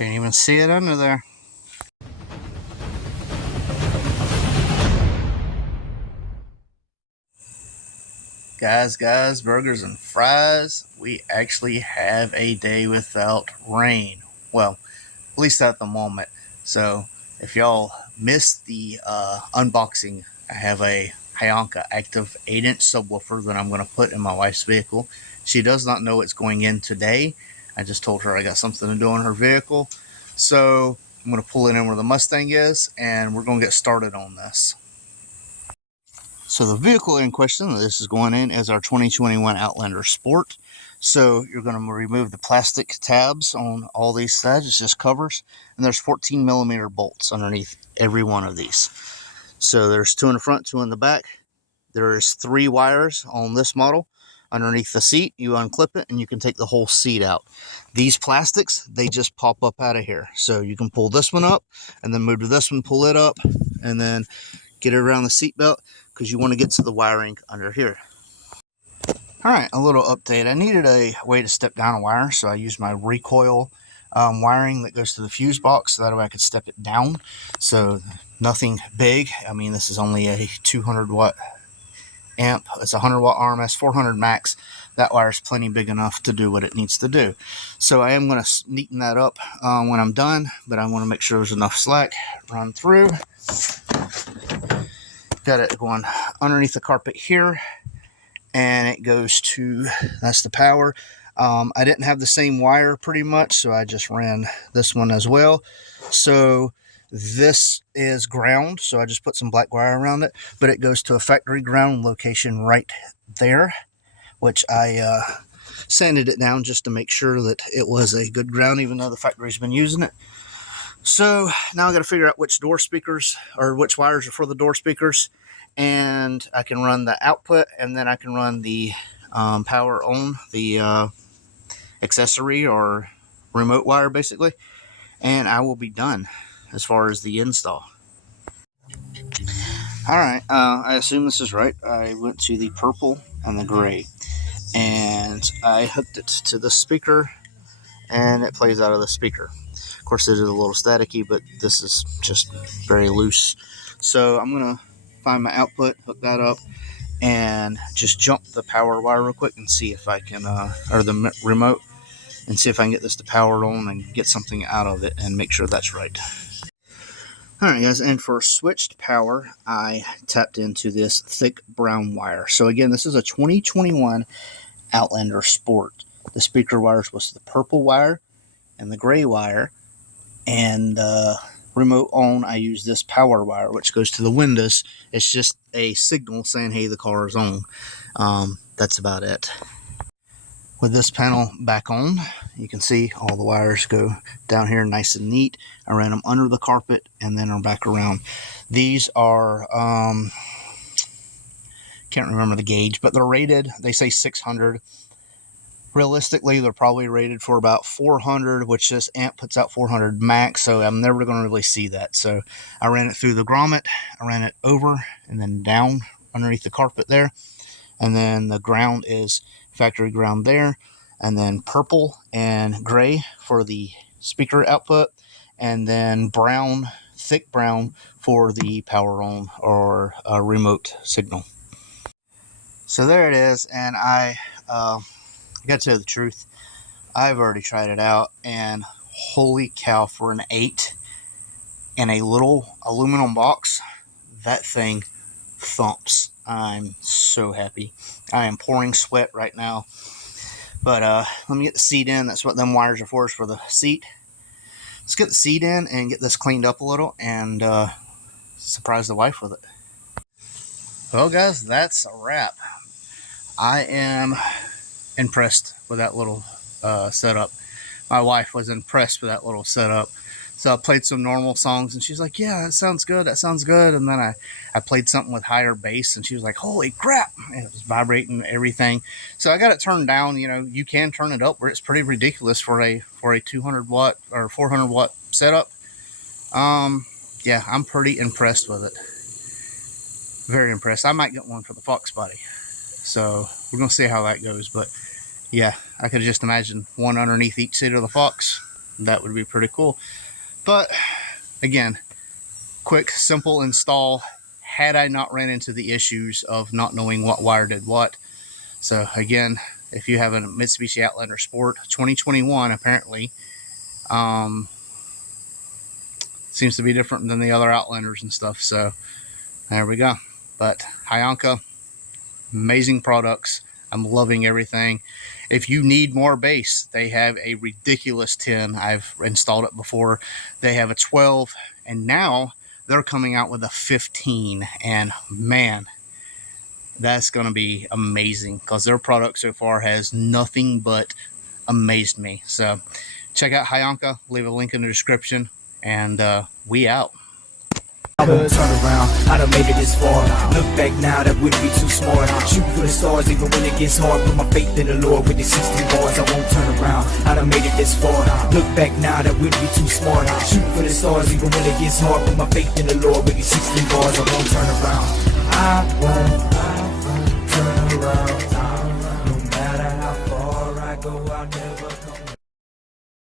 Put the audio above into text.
Can't even see it under there. Guys, burgers and fries. We actually have a day without rain. Well, at least at the moment. So if y'all missed the unboxing, I have a Hyanka Active 8-inch subwoofer that I'm going to put in my wife's vehicle. She does not know it's going in today. I just told her I got something to do in her vehicle. So I'm going to pull it in where the Mustang is, and we're going to get started on this. So the vehicle in question that this is going in is our 2021 Outlander Sport. So you're going to remove the plastic tabs on all these sides. It's just covers. And there's 14mm bolts underneath every one of these. So there's 2 in the front, 2 in the back. There's 3 wires on this model. Underneath the seat, you unclip it and you can take the whole seat out. These plastics, they just pop up out of here. So you can pull this one up and then move to this one, pull it up, and then get it around the seat belt, because you want to get to the wiring under here. Alright, a little update. I needed a way to step down a wire, so I used my recoil wiring that goes to the fuse box, so that way I could step it down. So nothing big. I mean, this is only a 200 watt amp. It's a 100 watt RMS, 400 max. That wire is plenty big enough to do what it needs to do. So I am going to neaten that up when I'm done, but I want to make sure there's enough slack. Run through. Got it going underneath the carpet here, and it goes to, that's the power. I didn't have the same wire pretty much, so I just ran this one as well. So this is ground, so I just put some black wire around it, but it goes to a factory ground location right there, which I sanded it down just to make sure that it was a good ground, even though the factory's been using it. So now I got to figure out which door speakers, or which wires are for the door speakers, and I can run the output, and then I can run the power on the accessory or remote wire basically, and I will be done as far as the install. Alright, I assume this is right. I went to the purple and the gray, and I hooked it to the speaker, and it plays out of the speaker. Of course, it is a little staticky, but this is just very loose. So I'm going to find my output, hook that up, and just jump the power wire real quick and see if I can, or the remote, and see if I can get this to power on and get something out of it and make sure that's right. Alright guys, and for switched power, I tapped into this thick brown wire. So again, this is a 2021 Outlander Sport. The speaker wires was the purple wire and the gray wire, and remote on, I use this power wire, which goes to the windows. It's just a signal saying, hey, the car is on. That's about it. With this panel back on, you can see all the wires go down here nice and neat. I ran them under the carpet and then are back around. These are, can't remember the gauge, but they're rated, they say 600. Realistically, they're probably rated for about 400, which this amp puts out 400 max, so I'm never going to really see that. So I ran it through the grommet, I ran it over and then down underneath the carpet there, and then the ground is factory ground there, and then purple and gray for the speaker output, and then brown, thick brown for the power on or remote signal. So there it is, and I got to tell you the truth, I've already tried it out, and holy cow, for an 8 in a little aluminum box, that thing thumps. I'm so happy. I am pouring sweat right now. But let me get the seat in. That's what them wires are for, is for the seat. Let's get the seat in and get this cleaned up a little and surprise the wife with it. Well guys, that's a wrap. I am impressed with that little setup. My wife was impressed with that little setup. So I played some normal songs, and she's like, yeah, that sounds good, that sounds good. And then I played something with higher bass, and she was like, holy crap, and it was vibrating everything. So I got it turned down. You know, you can turn it up where it's pretty ridiculous for a 200 watt or 400 watt setup. Yeah, I'm pretty impressed with it. Very impressed. I might get one for the Fox body. So we're going to see how that goes. But yeah, I could just imagine one underneath each seat of the Fox. that would be pretty cool. But again, quick, simple install had I not ran into the issues of not knowing what wire did what. So again, if you have a Mitsubishi Outlander Sport 2021, apparently seems to be different than the other Outlanders and stuff. So there we go. But Hyanka, amazing products. I'm loving everything. If you need more bass, they have a ridiculous 10. I've installed it before. They have a 12, and now they're coming out with a 15. And man, that's going to be amazing, because their product so far has nothing but amazed me. So check out Hyanka. Leave a link in the description, and we out. Turn around, I done made it this far. Look back now, that wouldn't be too smart. Shoot for the stars even when it gets hard. Put my faith in the Lord with the 60 bars, I won't turn around. I done made it this far. Look back now, that wouldn't be too smart. Shoot for the stars even when it gets hard. Put my faith in the Lord with the 60 bars, I won't turn around. I won't